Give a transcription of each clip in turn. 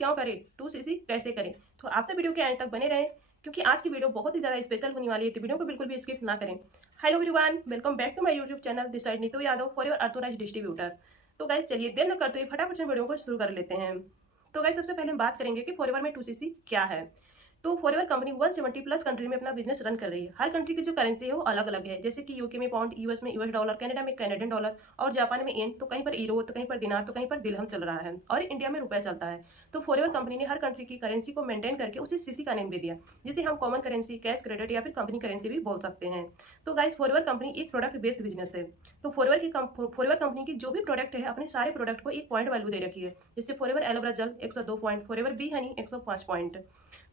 क्यों करें, 2cc कैसे करें। तो आपसे वीडियो के एंड तक बने रहें क्योंकि आज की वीडियो बहुत ही ज़्यादा स्पेशल होने वाली है, तो वीडियो को बिल्कुल भी स्किप ना करें। Hello everyone, welcome back to my YouTube channel this side Neetu Yadav for your authorized distributor. तो गाइस चलिए देर न करते हुए फटाफट से वीडियो को शुरू कर लेते हैं। तो गाइस सबसे पहले हम बात करेंगे कि फॉरएवर में 2cc क्या है। तो फॉरएवर कंपनी 170 प्लस कंट्री में अपना बिजनेस रन कर रही है। हर कंट्री की जो करेंसी है वो अलग अलग है, जैसे कि यूके में पाउंड, यूएस में यूएस डॉलर, कनाडा में कैनेडियन डॉलर और जापान में येन, तो कहीं पर यूरो, तो कहीं पर दिनार, तो कहीं पर दिरहम चल रहा है और इंडिया में रुपया चलता है। तो फॉरएवर कंपनी ने हर कंट्री की करेंसी को मेंटेन करके उसे सीसी का नेम दे दिया, जिसे हम कॉमन करेंसी, कैश क्रेडिट या फिर कंपनी करेंसी भी बोल सकते हैं। तो गाइस फॉरएवर कंपनी एक प्रोडक्ट बेस्ड बिजनेस है। तो फॉरएवर कंपनी की जो भी प्रोडक्ट है अपने सारे प्रोडक्ट को एक पॉइंट वैल्यू दे रखी है, जैसे forever aloe vera gel 102 point, forever B Honey 105 point.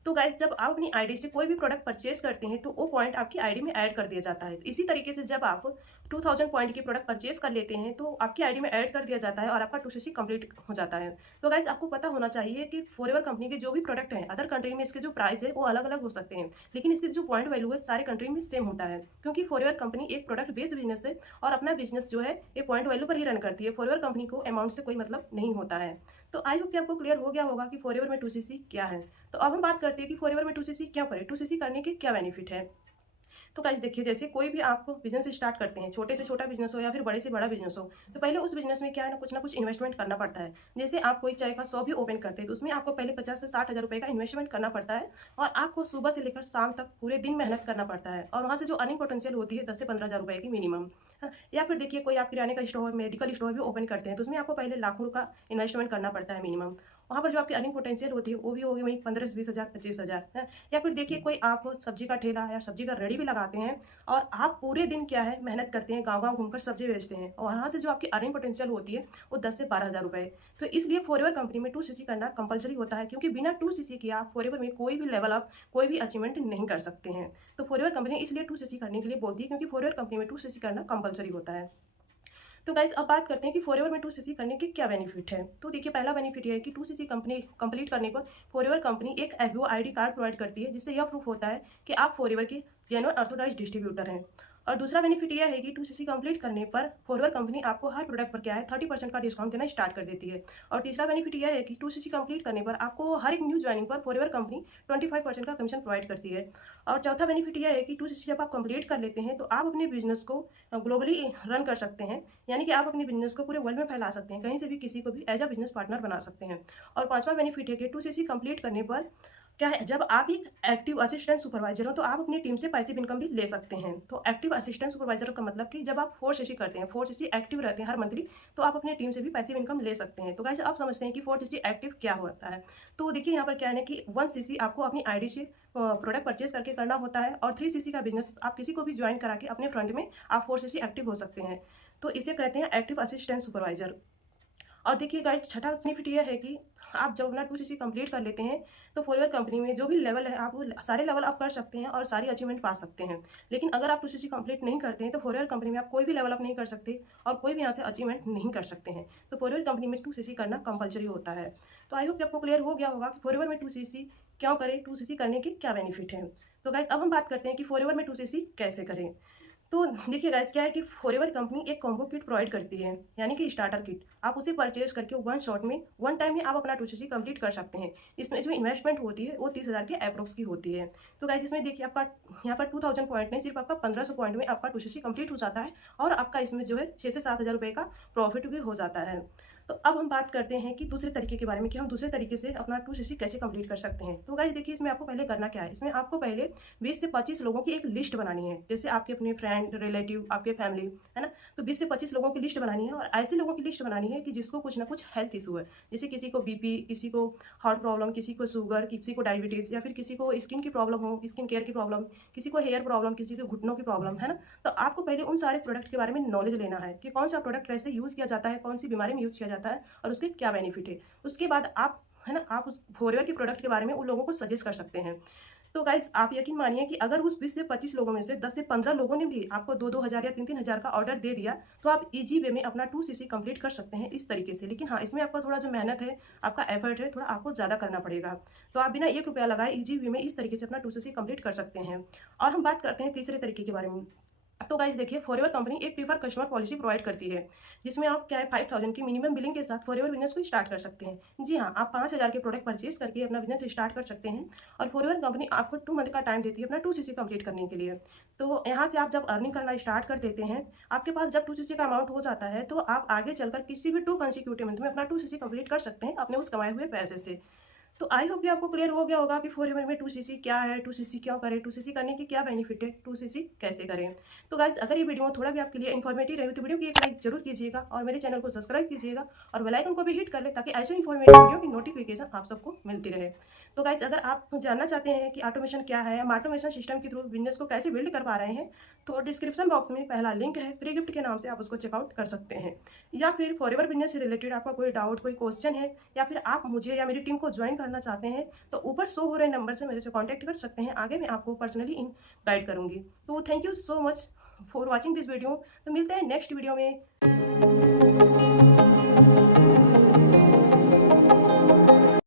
तो गाइस जब आप अपनी आईडी से कोई भी प्रोडक्ट परचेज करते हैं तो वो पॉइंट आपकी आईडी में ऐड कर दिया जाता है। इसी तरीके से जब आप 2000 पॉइंट की प्रोडक्ट परचेज कर लेते हैं तो आपकी आईडी में ऐड कर दिया जाता है और आपका 2cc कंप्लीट हो जाता है। तो गाइस आपको पता होना चाहिए कि फॉरएवर कंपनी के जो भी प्रोडक्ट हैं अदर कंट्री में इसके जो प्राइस है वो अलग अलग हो सकते हैं, लेकिन इसके जो पॉइंट वैल्यू है सारे कंट्री में सेम होता है, क्योंकि फॉरएवर कंपनी एक प्रोडक्ट बेस्ड बिजनेस है और अपना बिजनेस जो है ये पॉइंट वैल्यू पर ही रन करती है। फॉरएवर कंपनी को अमाउंट से कोई मतलब नहीं होता है। तो आई होप कि आपको क्लियर हो गया होगा कि फॉरएवर में 2cc क्या है। तो अब हम बात करते हैं कि फॉरएवर में 2cc क्यों करें, 2cc करने के क्या बेनिफिट है। तो गाइस देखिए, जैसे कोई भी आप बिजनेस स्टार्ट करते हैं, छोटे से छोटा बिजनेस हो या फिर बड़े से बड़ा बिजनेस हो, तो पहले उस बिजनेस में क्या है ना कुछ इन्वेस्टमेंट करना पड़ता है। जैसे आप कोई चाय का शॉप भी ओपन करते हैं तो उसमें आपको पहले 50 से 60 हज़ार रुपए का इन्वेस्टमेंट करना पड़ता है और आपको सुबह से लेकर शाम तक पूरे दिन मेहनत करना पड़ता है और वहाँ से जो अर्निंग पोटेंशियल होती है 10 से 15 हज़ार रुपए की मिनिमम। या फिर देखिए कोई आप किराने का स्टोर, मेडिकल स्टोर भी ओपन करते हैं तो उसमें आपको पहले लाखों का इन्वेस्टमेंट करना पड़ता है मिनिमम। वहाँ पर जो आपकी अर्निंग पोटेंशियल होती है वो भी होगी वहीं 15 से 20 हज़ार, 25 हज़ार है। या फिर देखिए कोई आप सब्जी का ठेला या सब्जी का रेडी भी लगाते हैं और आप पूरे दिन क्या है मेहनत करते हैं, गांव गांव घूमकर सब्जी बेचते हैं और वहाँ से जो आपकी अर्निंग पोटेंशियल होती है वो 10 से 12 हज़ार रुपए। तो इसलिए फॉरएवर कंपनी में 2cc करना कंपलसरी होता है, क्योंकि बिना 2cc के आप फॉरएवर में कोई भी लेवल अप, कोई भी अचीवमेंट नहीं कर सकते हैं। तो फॉरएवर कंपनी इसलिए 2cc करने के लिए बोलती है, क्योंकि फॉरएवर कंपनी में 2cc करना कंपलसरी होता है। तो गाइज अब बात करते हैं कि फॉरएवर में 2cc करने के क्या बेनिफिट है। तो देखिए पहला बेनिफिट ये है कि 2cc कंपनी कंप्लीट करने पर फॉरएवर कंपनी एक एफबीओ आईडी कार्ड प्रोवाइड करती है, जिससे यह प्रूफ होता है कि आप फॉरएवर के जेन्युइन ऑथोराइज्ड डिस्ट्रीब्यूटर हैं। और दूसरा बेनिफिट यह है कि 2cc कंप्लीट करने पर फॉरएवर कंपनी आपको हर प्रोडक्ट पर क्या है 30% का डिस्काउंट देना स्टार्ट कर देती है। और तीसरा बेनिफिट यह है कि 2cc कंप्लीट करने पर आपको हर एक न्यू ज्वाइनिंग पर फॉरएवर कंपनी 25% का कमीशन प्रोवाइड करती है। और चौथा बेनिफिट यह है कि 2cc जब आप कंप्लीट कर लेते हैं तो आप अपने बिजनेस को ग्लोबली रन कर सकते हैं, यानी कि आप अपने बिजनेस को पूरे वर्ल्ड में फैला सकते हैं, कहीं से भी किसी को भी एज अ बिजनेस पार्टनर बना सकते हैं। और पांचवा बेनिफिट है कि 2cc कंप्लीट करने पर क्या है, जब आप एक एक्टिव असिस्टेंट सुपरवाइजर हो तो आप अपनी टीम से पैसिव इनकम भी ले सकते हैं। तो एक्टिव असिस्टेंट सुपरवाइजर का मतलब कि जब आप 4cc करते हैं, 4cc एक्टिव रहते हैं हर मंथली, तो आप अपनी टीम से भी पैसिव इनकम ले सकते हैं। तो गाइस आप समझते हैं कि 4cc एक्टिव क्या होता है। तो देखिए यहाँ पर क्या है ना कि 1cc आपको अपनी आईडी से प्रोडक्ट परचेज करके करना होता है और 3cc का बिजनेस आप किसी को भी ज्वाइन करा के अपने फ्रंट में आप 4cc एक्टिव हो सकते हैं। तो इसे कहते हैं एक्टिव असिस्टेंट सुपरवाइजर। और देखिए गाइस छठा बेनिफिट यह है कि आप जब अपना 2cc कंप्लीट कर लेते हैं तो फॉरएवर कंपनी में जो भी लेवल है आप वो सारे लेवल अप कर सकते हैं और सारी अचीवमेंट पा सकते हैं। लेकिन अगर आप 2cc कंप्लीट नहीं करते हैं तो फॉरएवर कंपनी में आप कोई भी लेवल अप नहीं कर सकते और कोई भी यहाँ से अचीवमेंट नहीं कर सकते हैं। तो फॉरएवर कंपनी में 2cc करना कंपलसरी होता है। तो आई होप कि आपको क्लियर हो गया होगा कि फॉरएवर में 2cc क्यों करें, 2cc करने के क्या बेनिफिट हैं। तो गाइस अब हम बात करते हैं कि फॉरएवर में 2cc कैसे करें। तो देखिए गाइस क्या है कि फॉरएवर कंपनी एक कॉम्बो किट प्रोवाइड करती है, यानी कि स्टार्टर किट। आप उसे परचेज करके वन शॉट में, वन टाइम में आप अपना 2cc कंप्लीट कर सकते हैं। इसमें इन्वेस्टमेंट होती है वो 30 हज़ार के अप्रोक्स की होती है। तो गाइस इसमें देखिए आपका यहाँ पर 2000 पॉइंट नहीं, सिर्फ आपका 1500 पॉइंट में आपका 2cc कंप्लीट हो जाता है और आपका इसमें जो है 6 से 7 हज़ार रुपये का प्रॉफिट भी हो जाता है। तो अब हम बात करते हैं कि दूसरे तरीके के बारे में कि हम दूसरे तरीके से अपना 2cc कैसे कंप्लीट कर सकते हैं। तो गाइस देखिए इसमें आपको पहले करना क्या है, इसमें आपको पहले 20 से 25 लोगों की एक लिस्ट बनानी है, जैसे आपके अपने फ्रेंड, रिलेटिव, आपके फैमिली है ना। तो 20 से 25 लोगों की लिस्ट बनानी है और ऐसे लोगों की लिस्ट बनानी है कि जिसको कुछ ना कुछ हेल्थ इशू है, जैसे किसी को बीपी, किसी को हार्ट प्रॉब्लम, किसी को शुगर, किसी को डायबिटीज, या फिर किसी को स्किन की प्रॉब्लम हो, स्किन केयर की प्रॉब्लम, किसी को हेयर प्रॉब्लम, किसी को घुटनों की प्रॉब्लम है ना। तो आपको पहले उन सारे प्रोडक्ट के बारे में नॉलेज लेना है कि कौन सा प्रोडक्ट कैसे यूज किया जाता है, कौन सी बीमारी में यूज किया जाता है और उसके क्या बेनिफिट है। उसके बाद आप है ना आप उस फॉरएवर के प्रोडक्ट के बारे में उन लोगों को सजेस्ट कर सकते हैं। तो गाइस आप यकीन मानिए कि अगर उस 20 से 25 लोगों में से 10 से 15 लोगों ने भी आपको 2-2 हज़ार या 3-3 हज़ार का ऑर्डर दे दिया तो आप इजी वे में अपना 2cc कंप्लीट कर सकते हैं इस तरीके से। लेकिन हाँ, इसमें आपका थोड़ा जो मेहनत है, आपका एफर्ट है, थोड़ा आपको ज़्यादा करना पड़ेगा। तो आप बिना 1 रुपया लगाए इजी वे में इस तरीके से अपना 2cc कंप्लीट कर सकते हैं। और हम बात करते हैं तीसरे तरीके के बारे में। तो गाइस देखिए, फॉरएवर कंपनी एक प्रीफर कस्टमर पॉलिसी प्रोवाइड करती है, जिसमें आप क्या है 5000 की मिनिमम बिलिंग के साथ फॉरएवर बिजनेस को स्टार्ट कर सकते हैं। जी हाँ, आप 5000 के प्रोडक्ट परचेज करके अपना बिजनेस स्टार्ट कर सकते हैं। और फॉरएवर कंपनी आपको 2 मंथ का टाइम देती है अपना 2cc कंप्लीट करने के लिए। तो यहाँ से आप जब अर्निंग करना स्टार्ट कर देते हैं, आपके पास जब 2cc का अमाउंट हो जाता है, तो आप आगे चलकर किसी भी 2 कंसेक्यूटिव मंथ में अपना 2cc कंप्लीट कर सकते हैं अपने उस कमाए हुए पैसे से। तो आई होप कि आपको क्लियर हो गया होगा कि फॉरएवर में 2cc क्या है, 2cc क्यों करें, 2cc करने के क्या बेनिफिट है, 2cc कैसे करें। तो गाइज, अगर ये वीडियो थोड़ा भी आपके लिए इन्फॉर्मेटिव रही तो वीडियो की एक लाइक जरूर कीजिएगा और मेरे चैनल को सब्सक्राइब कीजिएगा और बेल आइकन को भी हिट कर ले, ताकि ऐसे इन्फॉर्मेटिव वीडियो की नोटिफिकेशन आप सबको मिलती रहे। तो गाइज, अगर आप जानना चाहते हैं कि ऑटोमेशन क्या है, हम ऑटोमेशन सिस्टम के थ्रू बिजनेस को कैसे बिल्ड कर पा रहे हैं, तो डिस्क्रिप्शन बॉक्स में पहला लिंक है फ्री गिफ्ट के नाम से, आप उसको चेकआउट कर सकते हैं। या फिर फॉरएवर बिजनेस से रिलेटेड आपका कोई डाउट, कोई क्वेश्चन है, या फिर आप मुझे या मेरी टीम को ज्वाइन करना चाहते हैं, तो ऊपर शो हो रहे नंबर से मेरे से कांटेक्ट कर सकते हैं। आगे मैं आपको पर्सनली इन गाइड करूंगी। तो thank you so much for watching this video. तो मिलते हैं नेक्स्ट वीडियो में।